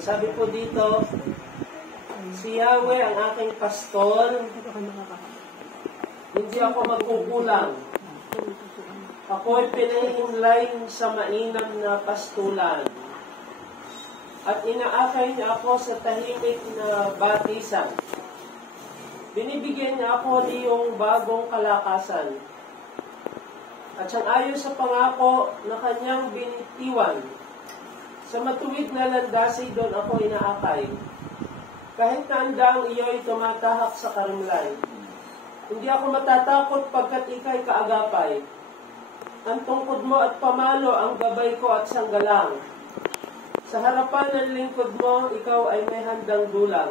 Sabi po dito, si Yahweh ang aking pastol, hindi ako magkukulang. Ako'y pinahihimlay sa mainam na pastulan. At inaakay niya ako sa tahimik na batisan. Binibigyan niya ako niyong bagong kalakasan. At siyang ayon sa pangako na kanyang binitiwan. Sa matuwid na landasi doon ako inaakay. Kahit na andang iyo'y tumatahak sa karimlan. Hindi ako matatakot pagkat ika'y kaagapay. Ang tungkod mo at pamalo ang gabay ko at sanggalang. Sa harapan ng lingkod mo, ikaw ay may handang dulang.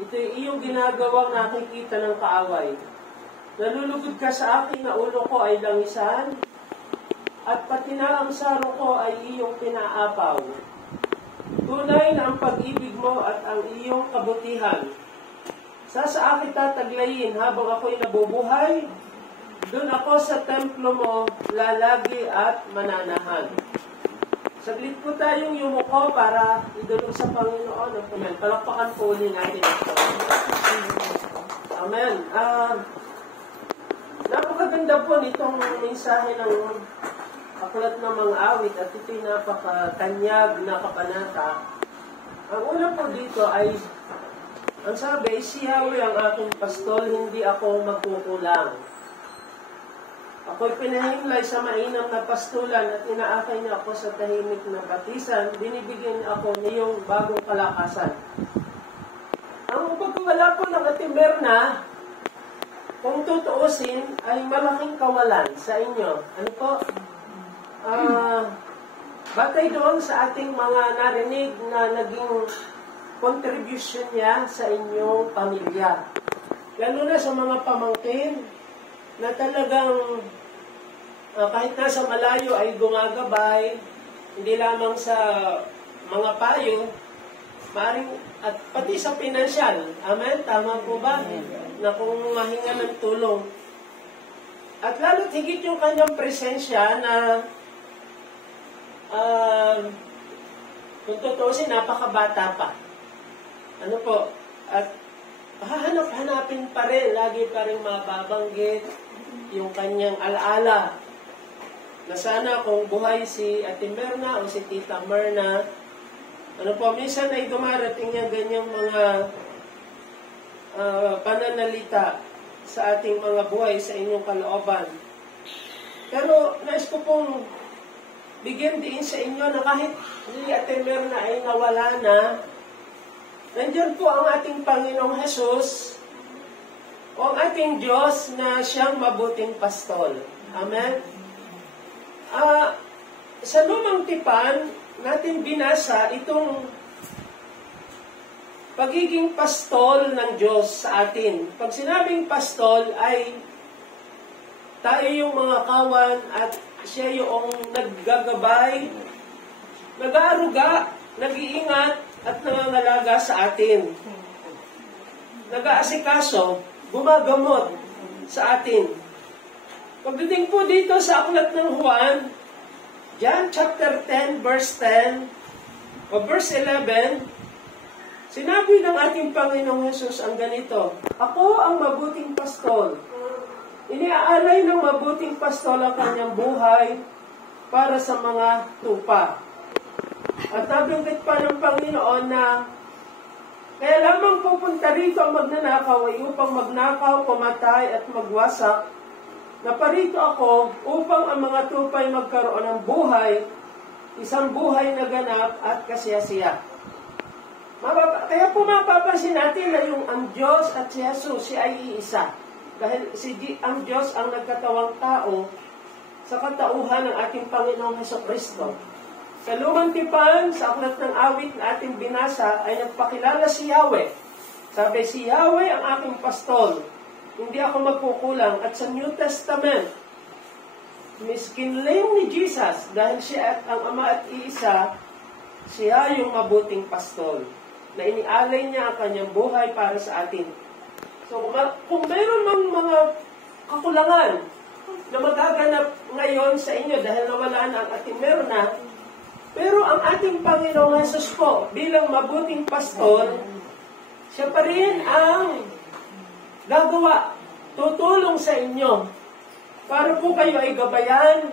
Ito'y iyong ginagawang nakikita ng kaaway. Nalulugod ka sa akin na ulo ko ay langisan, at pati na ang saro ko ay iyong pinaapaw. Tunay na ang pag-ibig mo at ang iyong kabutihan. Sa akin tataglayin habang ako'y nabubuhay, doon ako sa templo mo lalagi at mananahan. Saglit po tayong yumuko para idulog sa Panginoon. Amen. Palakpakan po ulit natin ito. Amen. Napakaganda po nitong mensahe ng aklat ng mga awit at ito'y napakatanyag na kabanata. Ang una po dito ay, ang sabi, si Yahweh ang aking pastol, hindi ako magkukulang. Ako'y pinahimlay sa mainam na pastulan at inaakay niya ako sa tahimik na batisan. Binibigyan ako niyong bagong kalakasan. Ang pagkawala po ng Atimerna, kung tutuusin, ay malaking kawalan sa inyo. Ano po? Batay doon sa ating mga narinig na naging contribution niya sa inyong pamilya. Lalo na sa mga pamangkin na talagang kahit nasa malayo ay gumagabay, hindi lamang sa mga payo, maaaring, at pati sa pinansyal. Amen? Tama po ba? Na kung mahinga ng tulong. At lalo't higit yung kanyang presensya na kung tutuusin, napakabata pa. Ano po? At hahanap-hanapin pa rin, lagi pa rin mababanggit yung kanyang alaala. Na sana kung buhay si Ate Merna o si Tita Merna, ano po, minsan ay dumarating niya ganyang mga pananalita sa ating mga buhay, sa inyong kalooban. Pero nais ko pong bigyan din sa inyo na kahit si Ate Merna ay nawala na, nandiyan po ang ating Panginoong Hesus o ang ating Diyos na siyang mabuting pastol. Amen? Sa Lumang Tipan, natin binasa itong pagiging pastol ng Diyos sa atin. Pag sinabing pastol ay tayo yung mga kawan at siya yung naggagabay, nag-aaruga, nag-iingat at nangangalaga sa atin. Nag-aasikaso, gumagamot sa atin. Pagdating po dito sa aklat ng Juan, John chapter 10, verse 10, o verse 11, sinabi ng ating Panginoong Hesus ang ganito, ako ang mabuting pastol. Iniaalay ng mabuting pastol ang kanyang buhay para sa mga tupa. At nabanggit pa ng Panginoon na kaya lamang pupunta rito ang magnanakaw ay upang magnakaw, pumatay at magwasak. Naparito ako upang ang mga tupay magkaroon ng buhay, isang buhay na ganap at kasiyasiya. Kaya po mapapansin natin na yung ang Diyos at si Jesus, siya ay iisa. Dahil ang Diyos ang nagkatawang tao sa katauhan ng ating Panginoong Hesukristo. Sa Lumang Tipan, sa aklat ng awit na ating binasa, ay nagpakilala si Yahweh. Sabi, si Yahweh ang aking pastol. Hindi ako magkukulang. At sa New Testament, miskinling ni Jesus, dahil siya at ang Ama at iisa, siya yung mabuting pastol, na inialay niya ang kanyang buhay para sa atin. So, kung mayroon mang mga kakulangan na magaganap ngayon sa inyo dahil nawala na ang Ate Merna, Pero ang ating Panginoong Hesus po, bilang mabuting pastor, siya pa rin ang gagawa, tutulong sa inyo para po kayo ay gabayan,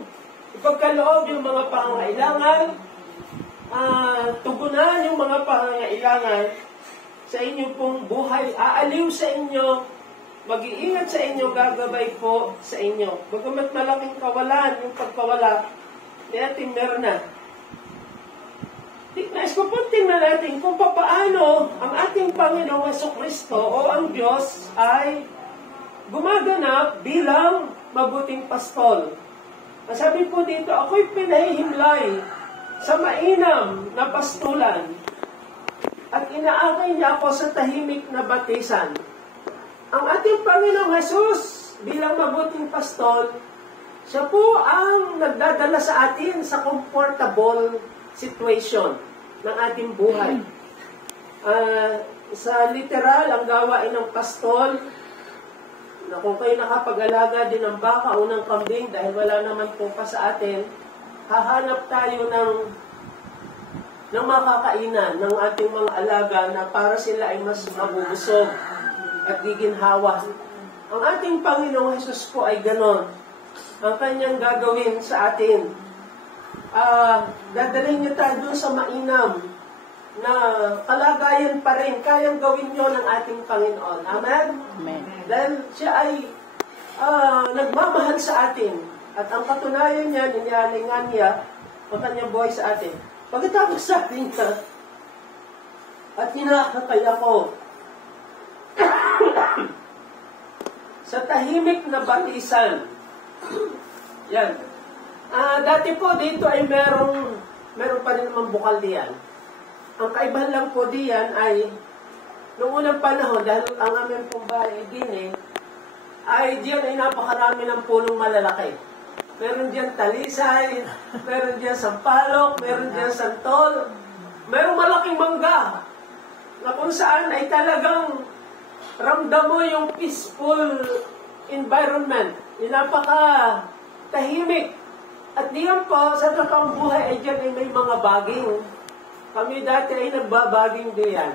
ipagkaloob yung mga pangangailangan, tugunan yung mga pangangailangan sa inyong pong buhay, aaliw sa inyo, mag-iingat sa inyo, gagabay po sa inyo. Bagamat malaking kawalan, yung pagkawala ni ating Merna. Nais ko po tingnan natin kung paano ang ating Panginoong Jesucristo o ang Diyos ay gumaganap bilang mabuting pastol. Sabi po dito, ako'y pinahihimlay sa mainam na pastulan at inaakay niya ako sa tahimik na batisan. Ang ating Panginoong Jesus bilang mabuting pastol, siya po ang nagdadala sa atin sa comfortable situation ng ating buhay. Sa literal, ang gawain ng pastol, na kung kayo nakapag-alaga din ng baka o ng kambing, dahil wala naman po pa sa atin, hahanap tayo ng makakainan ng ating mga alaga na para sila ay mas mabubusog at giginhawa. Ang ating Panginoong Hesus po ay ganon. Ang kanyang gagawin sa atin, dadalhin niyo tayo dun sa mainam na kalagayan pa rin, kayang gawin niyo ng ating Panginoon. Amen? Amen. Dahil siya ay nagmamahal sa atin. At ang katunayan niya, ninialingan niya ang kanyang buhay sa atin. Pagkatapos sa atin ka, at hinakakay ako sa tahimik na batisan. Yan. Dati po dito ay meron pa rin naman bukal diyan. Ang kaibahan lang po diyan ay noong unang panahon, dahil ang aming pong bahay din ay diyan ay napakarami ng punong malalaki. Meron diyan talisay, meron diyan sampalok, meron diyan santol, meron malaking mangga na kung saan ay talagang ramdam mo yung peaceful environment. Yung napaka tahimik. At diyan po, sa totoong buhay ay diyan ay may mga baging. Kami dati ay nagbabaging diyan.